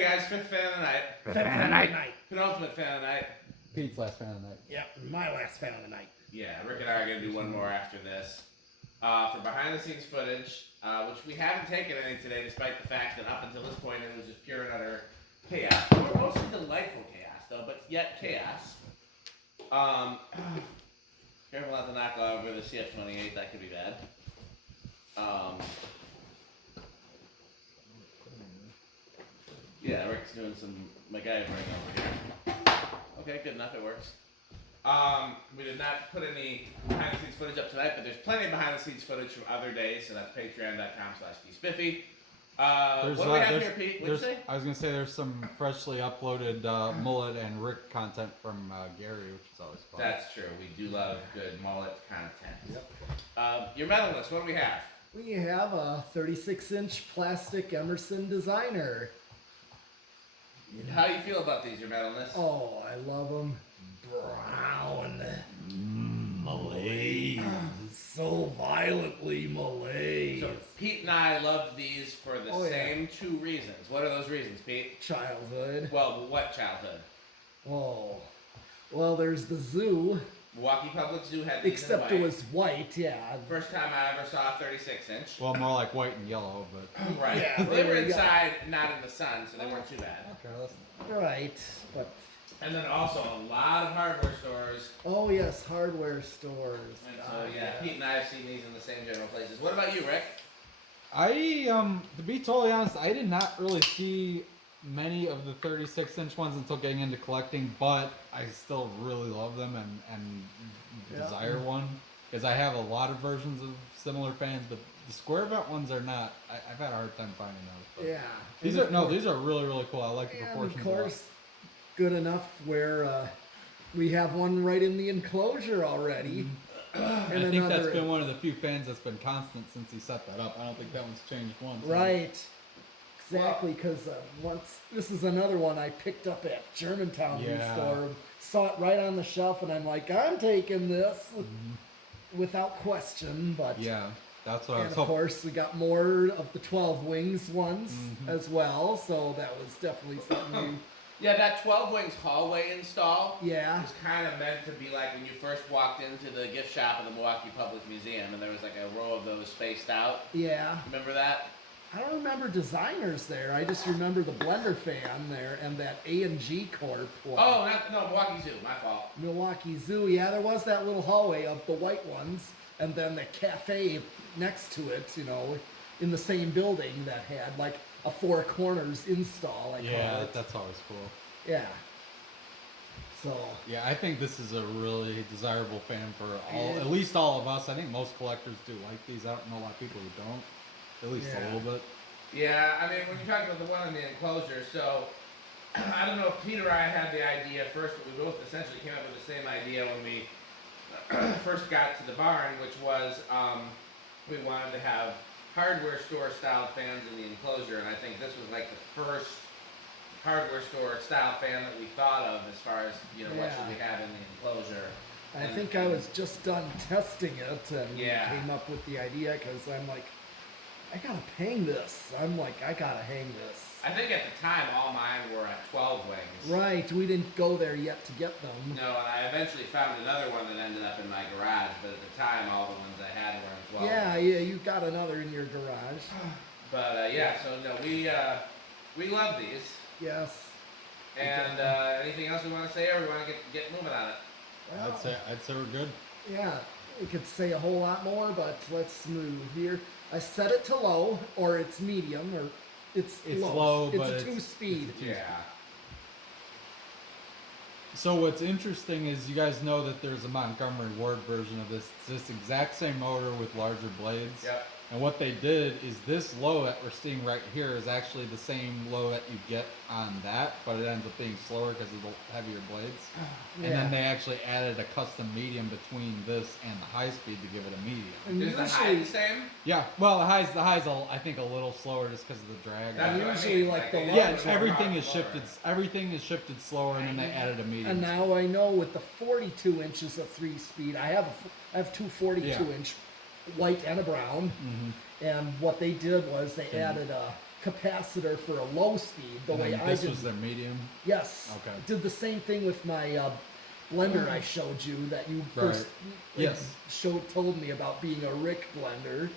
Guys, fifth fan of the night. Fifth fan of the night. Penultimate fan of the night. Pete's last fan of the night. Yep, my last fan of the night. Yeah, Rick and I are going to do one more after this. For behind the scenes footage, which we haven't taken any today, despite the fact that up until this point it was just pure and utter chaos. Or mostly delightful chaos, though, but yet chaos. Careful not to knock over the CF-28, that could be bad. Yeah, Rick's doing some MacGyvering over here. Okay, good enough, it works. We did not put any behind the scenes footage up tonight, but there's plenty of behind the scenes footage from other days, so that's patreon.com/dspiffy. What do we have here, Pete? What'd you say? I was going to say there's some freshly uploaded Mullet and Rick content from Gary, which is always fun. That's true. We do love good mullet content. Yep. Your metal list, what do we have? We have a 36-inch plastic Emerson designer. How do you feel about these, your metalness? Oh, I love them. Brown. Malaise. So violently malaise. So Pete and I love these for the same two reasons. What are those reasons, Pete? Childhood. Well, what childhood? Oh. Well, there's the zoo. Milwaukee Public Zoo had these Except in white. it was white, yeah. First time I ever saw a 36-inch. Well, more like white and yellow, but... Right. Yeah, they were inside, not in the sun, so they weren't too bad. Okay, that's... Right, but... And then also a lot of hardware stores. Oh, yes, hardware stores. And so, yeah, Pete and I have seen these in the same general places. What about you, Rick? To be totally honest, I did not really see many of the 36-inch ones until getting into collecting, but I still really love them and desire one. Because I have a lot of versions of similar fans, but the square vent ones are not. I've had a hard time finding those. Yeah. These are really, really cool. I like the proportions. Of course, good enough where we have one right in the enclosure already. And I think that's been one of the few fans that's been constant since he set that up. I don't think that one's changed once. Right. Exactly, because once this is another one I picked up at Germantown store, saw it right on the shelf, and I'm like, I'm taking this without question. But yeah, that's what I was of hoping. course we got more of the 12 wings ones as well, so that was definitely something new. Yeah, that 12 wings hallway install was kind of meant to be like when you first walked into the gift shop of the Milwaukee Public Museum, and there was like a row of those spaced out. Yeah. Remember that? I don't remember designers there. I just remember the blender fan there and that A&G Corp one. Oh, no, Milwaukee Zoo. My fault. Milwaukee Zoo. Yeah, there was that little hallway of the white ones, and then the cafe next to it, in the same building that had like a four corners install. I call it. That's always cool. Yeah. So. Yeah, I think this is a really desirable fan for at least all of us. I think most collectors do like these. I don't know a lot of people who don't. At least a little bit. Yeah, I mean, when you're talking about the one in the enclosure, so I don't know if Pete or I had the idea first, but we both essentially came up with the same idea when we first got to the barn, which was we wanted to have hardware store style fans in the enclosure, and I think this was like the first hardware store style fan that we thought of as far as, what should we have in the enclosure. I think I was just done testing it and came up with the idea because I'm like, I gotta hang this. I gotta hang this. I think at the time all mine were at 12 wings. Right, we didn't go there yet to get them. No, and I eventually found another one that ended up in my garage, but at the time all the ones I had were in 12. Yeah, you got another in your garage. But so no, we love these. Yes. And anything else we want to say, or we want to get moving on it? Well, I'd say we're good. Yeah, we could say a whole lot more, but let's move here. I set it to low, or it's medium, or it's low. It's a two-speed. Yeah. So what's interesting is you guys know that there's a Montgomery Ward version of this. It's this exact same motor with larger blades. Yep. And what they did is this low that we're seeing right here is actually the same low that you get on that, but it ends up being slower because of the heavier blades. And then they actually added a custom medium between this and the high speed to give it a medium. And Is the high the same? Yeah, well the high's I think a little slower just because of the drag. That's what I usually mean. like the everything is shifted slower, and then they added a medium. And now I know with the 42 inches of 3-speed, I have two 42-inch white and a brown. And what they did was they added a capacitor for a low speed. The And way then I this did. was their medium. Yes. Okay. Did the same thing with my blender I showed you that you first Yes. told me about being a Rick blender.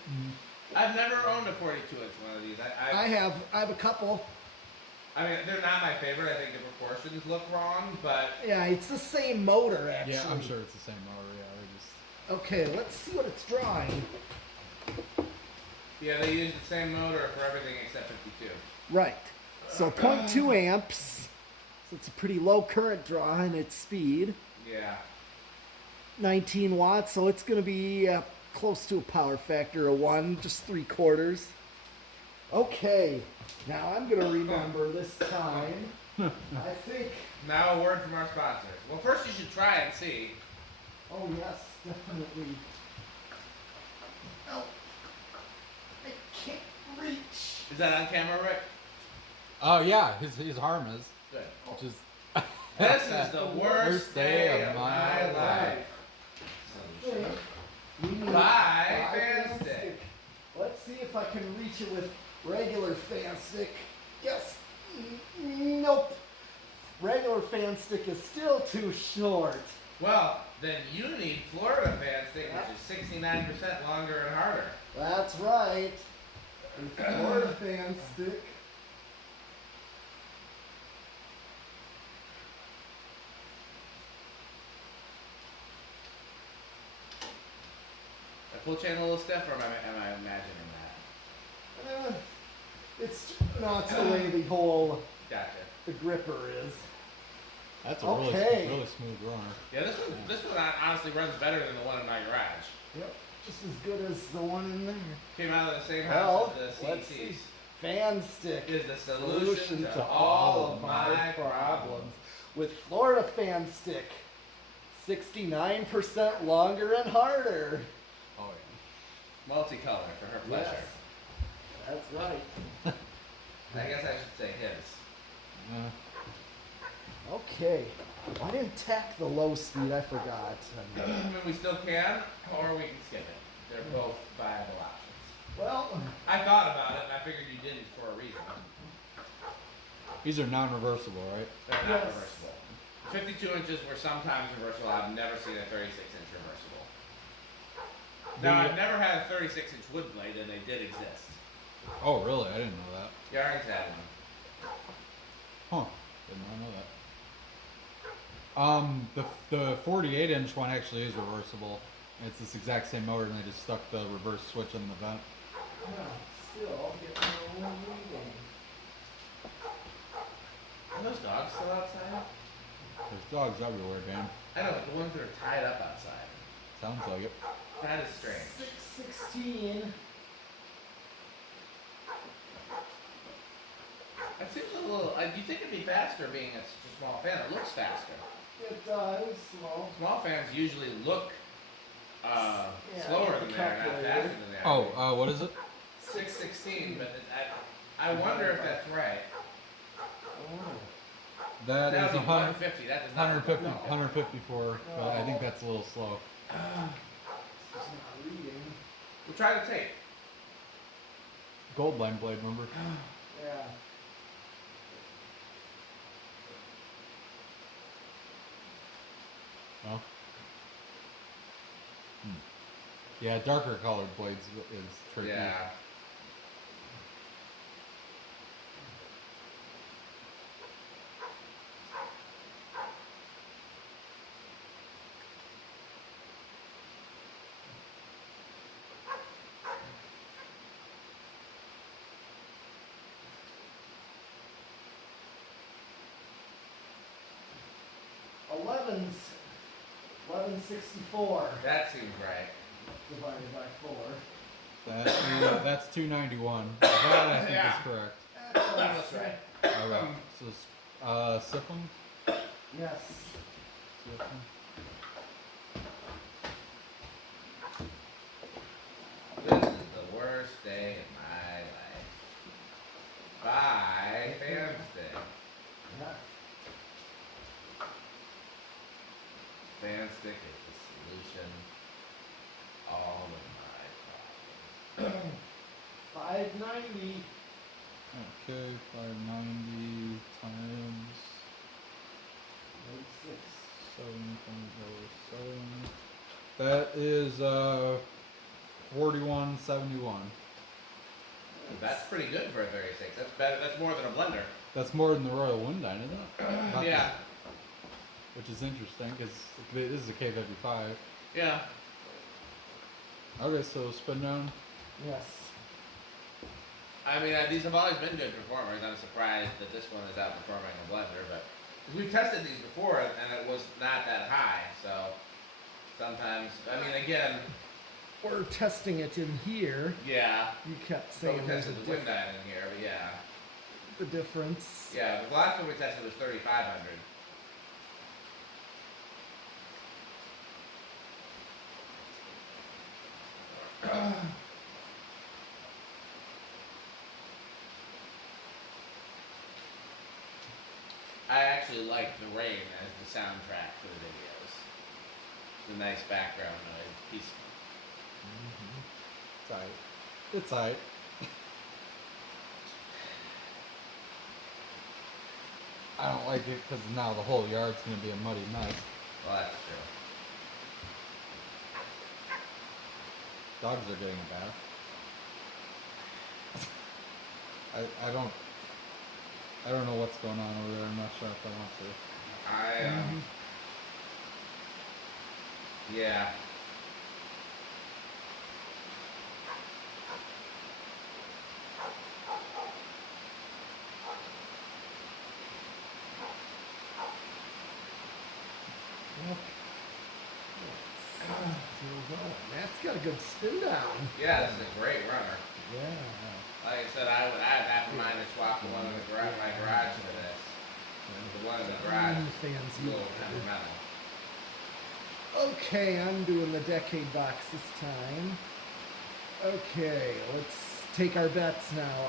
I've never owned a 42-inch one of these. I have a couple. I mean, they're not my favorite. I think the proportions look wrong, but Yeah, it's the same motor actually. Yeah, I'm sure it's the same motor. Yeah, we just. Okay, let's see what it's drawing. yeah, they use the same motor for everything except 52. Right. So 0.2 amps. So it's a pretty low current draw in its speed. Yeah. 19 watts, so it's going to be close to a power factor of 1, just 3/4. Okay, now I'm going to remember this time. I think. Now a word from our sponsors. Well, first you should try and see. Oh, yes, definitely. Oh, I can't reach. Is that on camera, Rick? Oh yeah, his arm is. Good. Which is. This is the worst day of my life. We need Bye, five fan stick. Let's see if I can reach it with regular fan stick. Yes. Nope. Regular fan stick is still too short. Well, then you need Florida fan stick, which is 69% longer and harder. That's right. And Florida fan stick. A pull chain a little stiff, or am I imagining that? It's the way the whole Gotcha. the gripper is. That's a Okay. really smooth runner. Yeah, this one honestly runs better than the one in my garage. Yep. Just as good as the one in there. Came out of the same Well, house as the let's see. CTs. Fan stick Is the solution to all of my problems. with Florida fan stick. 69% longer and harder. Oh Multicolor for her pleasure. Yes. That's right. I guess I should say his. yeah. Okay. I didn't tack the low speed, I forgot. I mean, we still can, or we can skip it. They're both viable options. Well, I thought about it, and I figured you didn't for a reason. These are non-reversible, right? They're not Yes. reversible. 52 inches were sometimes reversible. I've never seen a 36-inch reversible. Now, I've never had a 36-inch wood blade, and they did exist. Oh, really? I didn't know that. Yards had one. Huh? Did not know that. The 48-inch one actually is reversible. It's this exact same motor, and they just stuck the reverse switch in the vent. still getting no reading. Are those dogs still outside? There's dogs everywhere, Dan. I know, the ones that are tied up outside. Sounds like it. That is strange. 616. It seems a little. You think it'd be faster being such a small fan? It looks faster. It does, slow. Small fans usually look Yeah, slower the than they are, not calculator. faster than they are. Oh, what is it? 616, but I wonder if that's right. Oh. That That is would be 100, 150. That does not 150, no. 154, but I think that's a little slow. It's just not reading. We'll try the tape. Gold line blade, remember? Yeah. Well. Yeah, darker colored blades is tricky. Yeah. Eleven's 1164 That seems right. divided by 4. That's 291. That I think Yeah. is correct. That's right. Alright, so Siphon? Yes. Siphon. This is the worst day of my life. Bye, Fanstick. Yeah. Fanstick is the solution to all of my problems. 590. Okay, 590 times 7.07. That is 4171. That's pretty good for a 36. That's better. That's more than a blender. That's more than the Royal Windine, isn't it? About Yeah. Which is interesting because this is a K55. Yeah. Okay, so spin down. Yes. I mean, these have always been good performers. I'm surprised that this one is outperforming a blender, but 'cause we've tested these before and it was not that high. So sometimes, I mean, again, We're testing it in here. yeah. You kept So saying we there's a tested the Windine in here, but yeah. the difference. Yeah, the last one we tested was 3,500. I actually like the rain as the soundtrack for the videos. It's a nice background noise, peaceful. It's alright. It's alright. I don't like it because now the whole yard's gonna be a muddy mess. Well, that's true. Dogs are getting a bath. I don't know what's going on over there. I'm not sure if I want to. Yeah. Yep. Matt's got a good spin down. Yeah, this is a great runner. Yeah. Like I said, I have half of mine to swap the one in the garage, my garage for this. The one in the garage is Fans, a little temperamental. Okay, I'm doing the decade box this time. Okay, let's take our bets now.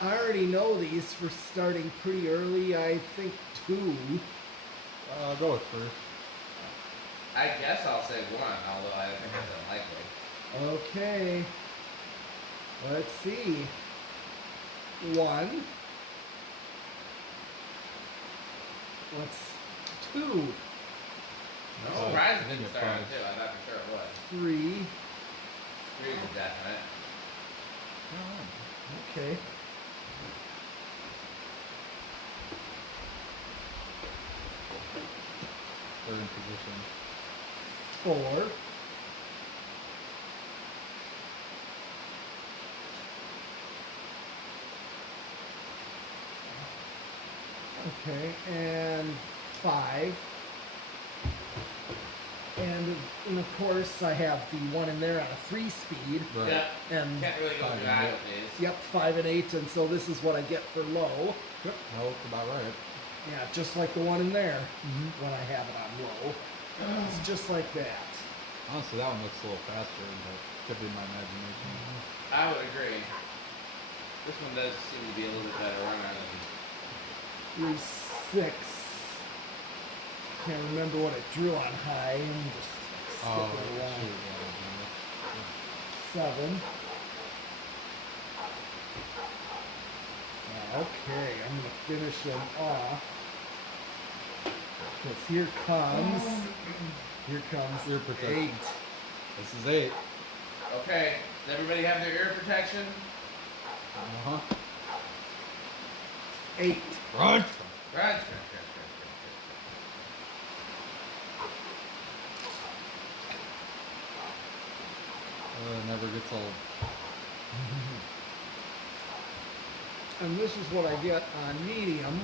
I already know these for starting pretty early. I think 2. Go with first. I guess I'll say 1, although I think that's unlikely. Okay. Let's see. 1. What's 2? No, Horizon didn't start on 2. I thought for sure it was. 3. 3 is a definite. Okay. Third in position. 4. Okay, and 5. And of course, I have the one in there on a 3-speed. Right. Yep. And Can't really go 5 through and that 8. with these. yep, 5 and 8, and so this is what I get for low. Yep. That looks about right. Yeah, just like the one in there when I have it on low. It's just like that. Honestly, that one looks a little faster, but could be my imagination. I would agree. This one does seem to be a little bit better runner than 3, 6. Can't remember what it drew on high, and just skip Oh, it along. shoot. 7. Okay, I'm gonna finish them off. Because here comes Ear protection. 8. This is 8. Okay, does everybody have their ear protection? Uh-huh. 8. Right. Right. Never gets old. And this is what I get on medium.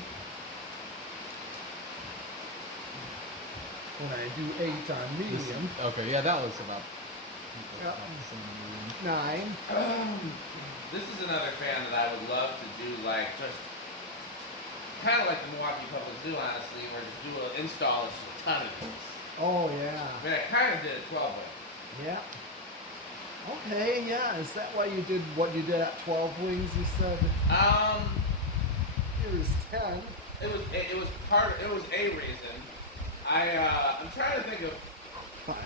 When I do 8 on medium. Okay, yeah, that looks about. Yep. about the same medium. 9. This is another fan that I would love to do, like, just kind of like the Milwaukee Public Zoo, honestly, where just do an install of a ton of these. Oh yeah. I mean, I kind of did a 12 wing. Yeah. Okay, yeah. Is that why you did what you did at 12 wings? You said it was 10. It was a reason. I'm trying to think of 5,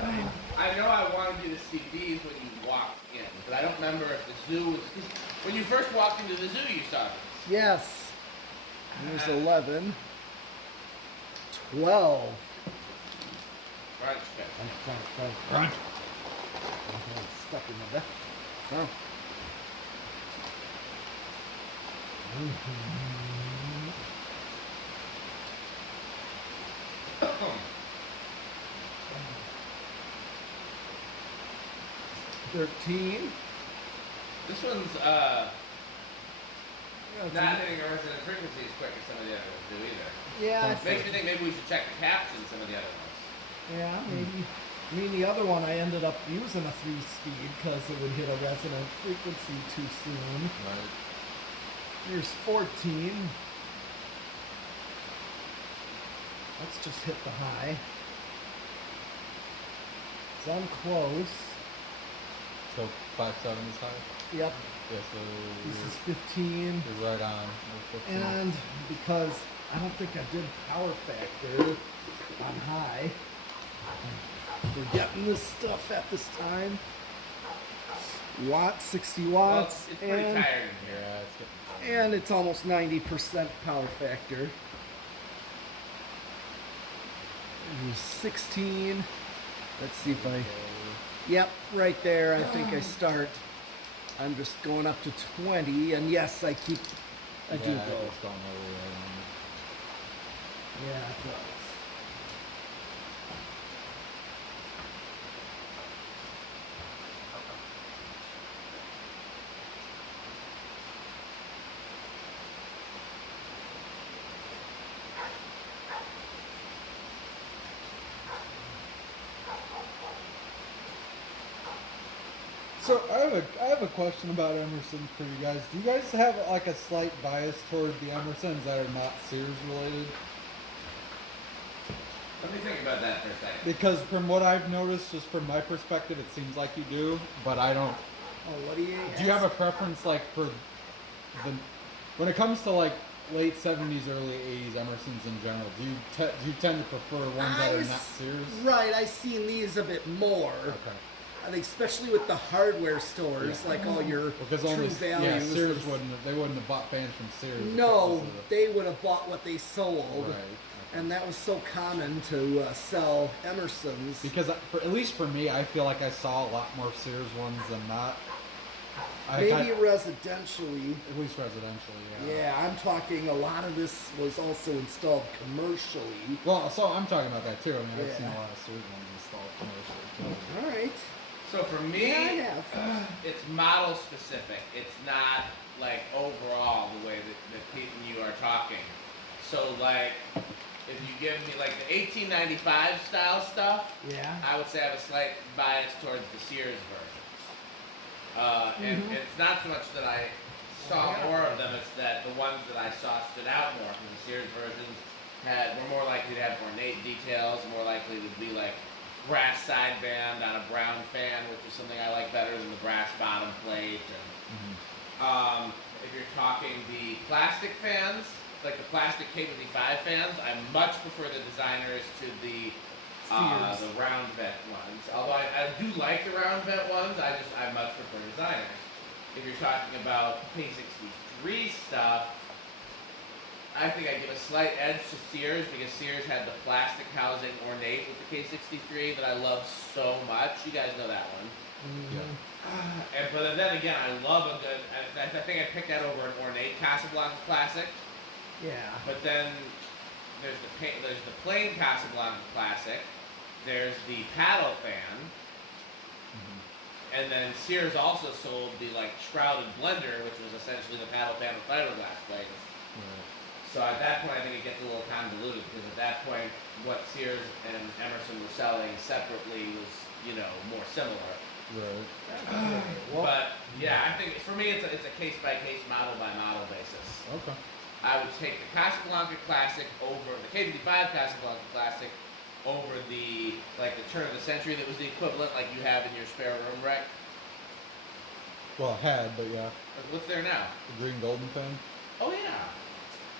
9. I know I wanted you to see these when you walked in, but I don't remember if the zoo was. 'Cause when you first walked into the zoo, you saw these. Yes. There's 11. 12. Right, Run. Stuck in my back. So. 13. This one's Yeah, not hitting a resonant frequency as quick as some of the other ones do either. Yeah, I Makes me think maybe we should check the caps in some of the other ones. Yeah, maybe. I mean, the other one I ended up using a 3-speed because it would hit a resonant frequency too soon. Right. Here's 14. Let's just hit the high. So I'm close. So 5.7 is high. Yep. Yeah. So This is 15. you're right on. 15. And because I don't think I did power factor on high, we're getting this stuff at this time. Watts, 60 Well, watts, it's pretty and, tired in here. Yeah, it's getting and it's almost 90% power factor. Here's 16. Let's see if I. Yep, right there. I think I start. I'm just going up to 20, and yes, I do go. it's going all the way around. Yeah, it does. So I have a question about Emerson for you guys. Do you guys have like a slight bias toward the Emersons that are not Sears related? Let me think about that for a second. Because from what I've noticed, just from my perspective, it seems like you do, but I don't. Oh, what do you? Do you have a preference like for the when it comes to like late 70s, early 80s Emersons in general? Do you tend to prefer ones that are not Sears? Right, I seen these a bit more. Okay. I think especially with the hardware stores, Yeah. like all your Because true only values. Sears is- wouldn't have bought fans from Sears. No, because of they would have bought what they sold, the- right. and that was so common to sell Emersons. Because at least for me, I feel like I saw a lot more Sears ones than not. Maybe residentially. At least residentially, Yeah, I'm talking a lot of this was also installed commercially. Well, so I'm talking about that too. I mean, I've seen Yeah. a lot of Sears ones installed commercially too. All right. So for me, Yeah, I have. it's model specific. It's not like overall the way that Pete and you are talking. So like, if you give me like the 1895 style stuff, Yeah. I would say I have a slight bias towards the Sears versions. And it's not so much that I saw more of them; it's that the ones that I saw stood out more. Because the Sears versions were more likely to have ornate details, more likely to be like brass sideband on a brown fan, which is something I like better than the brass bottom plate. And if you're talking the plastic fans, like the plastic K55 fans, I much prefer the designers to the Sears. round vent ones. Although I do like the round vent ones, I much prefer designers. If you're talking about K63 stuff, I think I give a slight edge to Sears because Sears had the plastic housing ornate with the K63 that I love so much. You guys know that one. But then again, I love a good. I think I picked that over an ornate Casablanca Classic. Yeah. But then there's the plain Casablanca Classic. There's the paddle fan. And then Sears also sold the like shrouded blender, which was essentially the paddle fan with fiberglass plates. Right. So at that point, I think it gets a little convoluted because at that point, what Sears and Emerson were selling separately was, more similar. Right. But yeah, I think for me, it's a case by case, model by model basis. Okay. I would take the Casablanca Classic over the K55 Casablanca Classic over the turn of the century that was the equivalent like you have in your spare room, right? Well, had, but yeah. What's there now? The green golden fan. Oh yeah.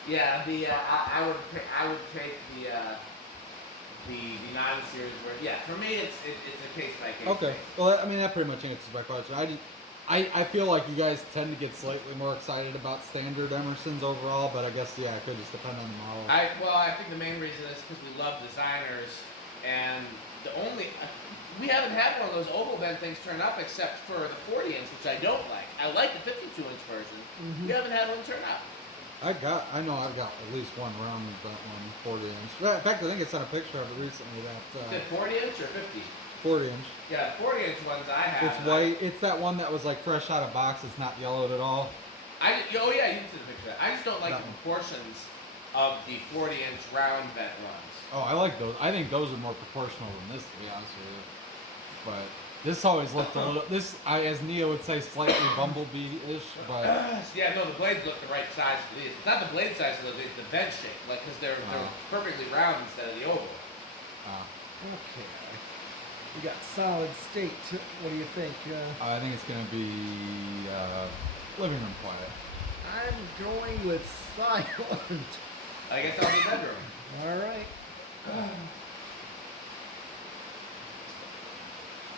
Yeah, I would take the the non-series where, yeah, for me it's a case by case. Okay. Well, I mean, that pretty much answers my question. I feel like you guys tend to get slightly more excited about standard Emersons overall, but I guess, yeah, it could just depend on the model. I think the main reason is because we love designers, and we haven't had one of those oval bend things turn up except for the 40 inch, which I don't like. I like the 52 inch version. We haven't had one turn up. I know I've got at least one round bent one, 40 inch. In fact, I think I sent a picture of it recently. Is it 40 inch or 50? 40 inch. Yeah, the 40 inch ones I have. It's white. It's that one that was like fresh out of box. It's not yellowed at all. Oh yeah, you can see the picture of that. I just don't like That the one. proportions of the 40 inch round bent ones. Oh, I like those. I think those are more proportional than this, to be honest with you. But this always looked a little. As Nia would say, slightly bumblebee-ish. But Yeah, no, the blades look the right size for these. It's not the blade size for those, it's the bent shape, like because they're perfectly round instead of the oval. Okay. We got solid state. What do you think? I think it's gonna be living room quiet. I'm going with silent. I guess I'll do bedroom. All right.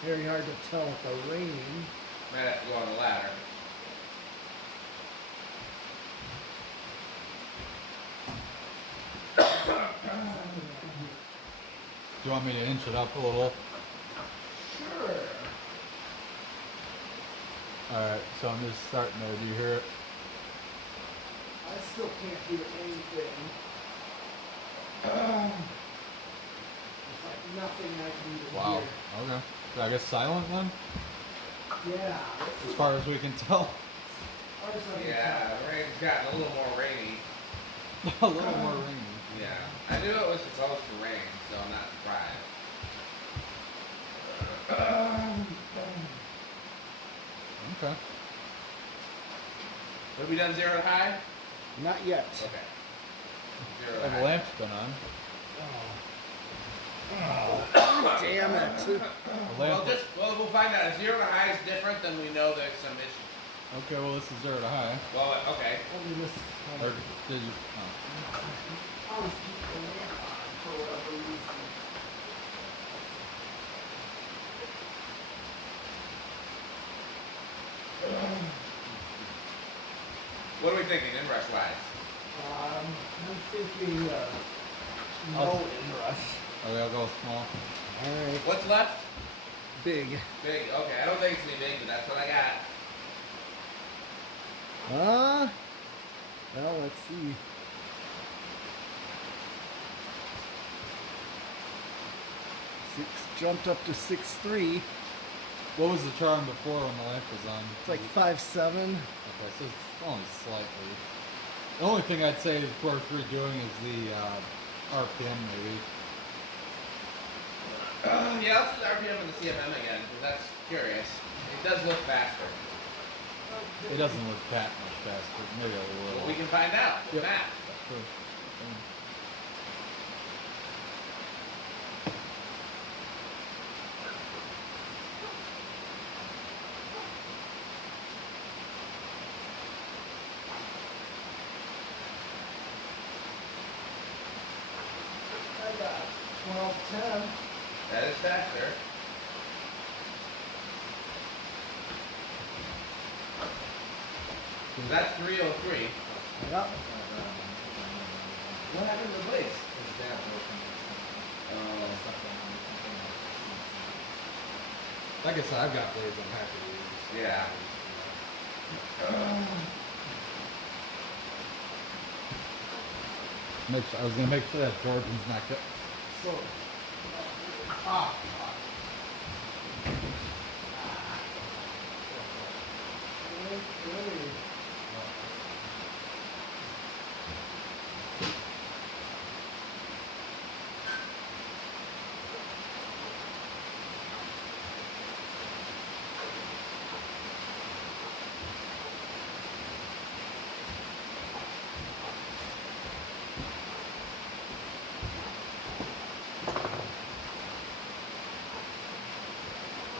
Very hard to tell with the rain. Might have to go on the ladder. Do you want me to inch it up a little? Sure. Alright, so I'm just starting there. Do you hear it? I still can't hear anything. It's like nothing I can even Wow. hear. Okay. So I guess silent then? Yeah. As far as we can tell. Yeah, the rain's gotten a little more rainy. A little more rainy. Yeah, I knew it was supposed to rain, so I'm not surprised. Okay. Have we done 0 to high? Not yet. Okay. 0 to And the high. lamp's been on. Oh, damn it. The lamp. We'll find out. If 0 to high is different, then we know there's some issue. Okay, well this is 0 to high. Well, okay. Only this. Or did you? Oh. I always keep the lamp on for whatever reason. What are we thinking, inrush wise? I'm thinking no inrush. Okay, I'll go small. Alright. What's left? Big. Big. Okay, I don't think it's gonna be big, but that's what I got. Well, let's see. Jumped up to 6'3". What was the charm before when the lamp was on? It's like 5'7". Okay, so it's only slightly. The only thing I'd say is worth redoing is the RPM maybe. Yeah, let's do the RPM and the CFM again, because that's curious. It does look faster. It doesn't look that much faster. Maybe a little. Well, we can find out with Yep. Matt. True. I got 12'10". That is faster. That's 303. Yep. What happened to the blades? Like I said, I've got blades I'm happy to use. Yeah. I was gonna make sure that Jordan's not good. So. Okay.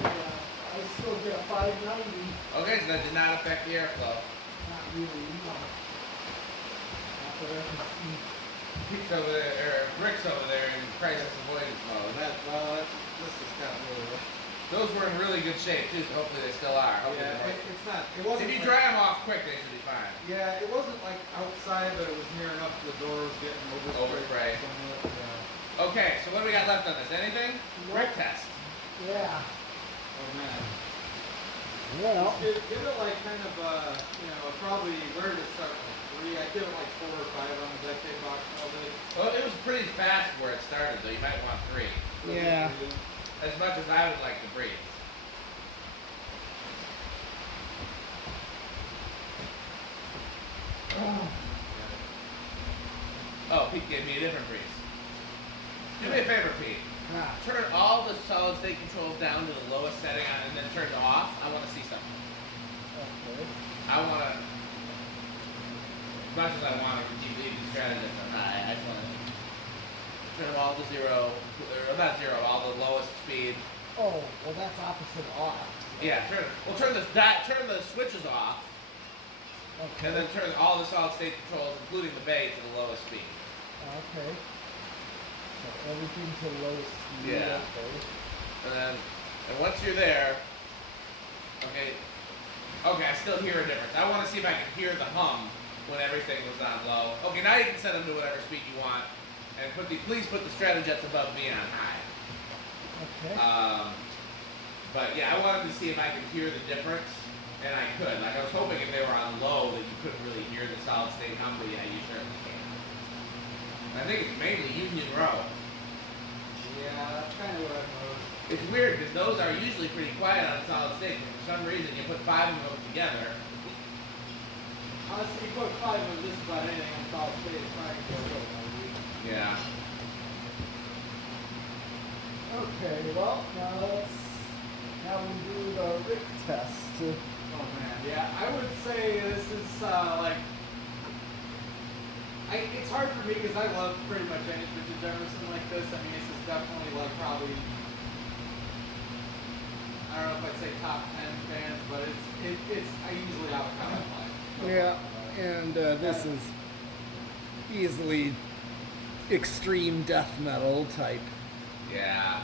I still get a 590. Okay, so that did not affect the airflow. Not really, no. Not that I can see. Pete's over there, or Rick's over there in crisis avoidance mode. This is kind of really. Those were in really good shape too, so hopefully they still are. Yeah, it's not. It If wasn't. you like, dry them off quick, they should be fine. Yeah, it wasn't like outside, but it was near enough the door was getting Overspray. somewhat, yeah. Okay, so what do we got left on this? Anything? Brick test. Yeah. Oh man. Well, Give it like kind of probably where did it start? Like 3. I give it like 4 or 5 on the deck tape box probably. Well, it was pretty fast where it started, though. You might want 3. yeah. As much as I would like to breathe. Oh, Pete gave me a different breeze. Do me a favor, Pete. Ah, Turn all the solid state controls down to the lowest setting and then turn it off. I want to see something. okay. I want to, as much as I want to keep leaving strategists on high, I just want to turn them all to 0, or not 0, all the lowest speed. Oh, well, that's opposite off. Yeah, turn the switches off, Okay. and then turn all the solid state controls, including the bay, to the lowest speed. Okay. So everything to low speed. Yeah. Okay. And once you're there, okay, I still hear a difference. I want to see if I can hear the hum when everything was on low. Okay, now you can set them to whatever speed you want, and please put the Stratojets above me on high. Okay. But yeah, I wanted to see if I could hear the difference, and I could. Like I was hoping if they were on low that you couldn't really hear the solid state hum, but yeah, you certainly can. And I think it's mainly Union Row. Yeah, that's kind of what I've noticed. It's weird because those are usually pretty quiet on solid state, but for some reason you put 5 of them together. Honestly, you put 5 of just about anything on solid state, it's probably going to go a little noisy. Yeah. Okay, well, now we do the Rick test. Oh man, yeah, I would say this is it's hard for me because I love pretty much any vintage Emerson like this. I mean, this is definitely like probably, I don't know if I'd say top 10 fans, but it's I usually have a comment like. Yeah, and this is easily extreme death metal type. Yeah.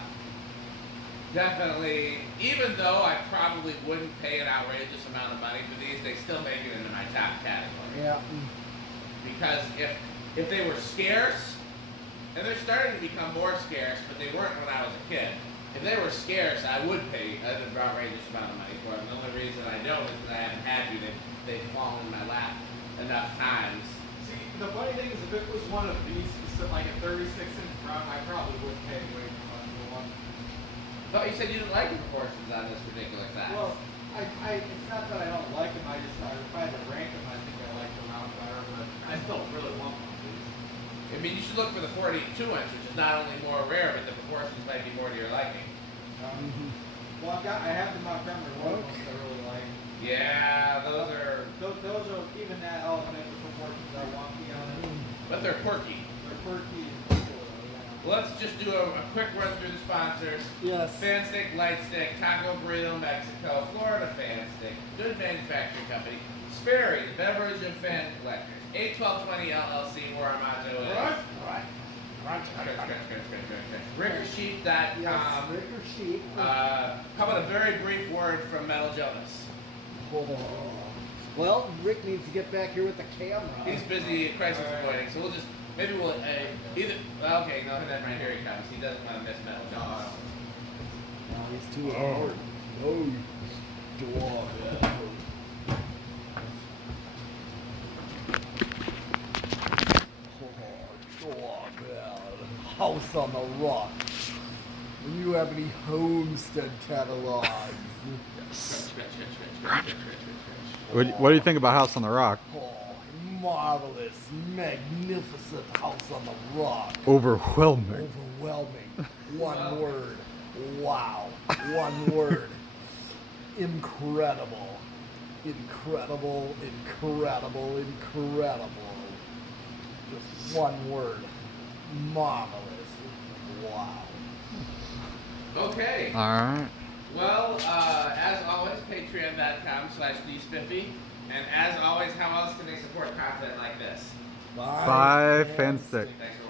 Definitely. Even though I probably wouldn't pay an outrageous amount of money for these, they still make it into my top category. Yeah. Because if they were scarce, and they're starting to become more scarce, but they weren't when I was a kid. If they were scarce, I would pay an outrageous amount of money for them. The only reason I don't is because I haven't had to. They've fallen in my lap enough times. See, the funny thing is, if it was one of these, like a 36-inch drum, I probably would pay way too much for one. But you said you didn't like the proportions on this particular size. Well, it's not that I don't like them. If I had to rank them, I think I like them out better. But I still really want one of these. I mean, you should look for the 42-inch, which is not only more rare, but the proportions might be more to your liking. Well, I have the Montgomery ones I really like. Yeah, those are. Those are even that element. The proportions are wonky on it. But they're quirky. They're quirky and cool. Yeah. Let's just do a quick run through the sponsors. Yes. Fan Stick, Light Stick, Taco Burrito, Mexico, Florida Fan Stick, Good Manufacturing Company, Sperry, the Beverage and Fan Collectors, 81220 LLC, where our motto is. Right. Rickersheet.com. Yes, Ricker sheet. How about a very brief word from Metal Jonas? Hold on. Well, Rick needs to get back here with the camera. He's busy crisis avoiding, so maybe we'll either. Well, okay, no, never mind. Here he comes. He doesn't want to miss Metal Jonas. No, he's too important. No. Dwarf. House on the Rock. Do you have any Homestead catalogs? What do you think about House on the Rock? Oh, marvelous, magnificent House on the Rock. Overwhelming. Overwhelming. One word. Wow. One word. Incredible. Incredible, incredible, incredible. Just one word. Marvelous. Wow. Okay. Alright. Well, as always, patreon.com/thespiffy. And as always, how else can they support content like this? 5 fan stick. Thanks.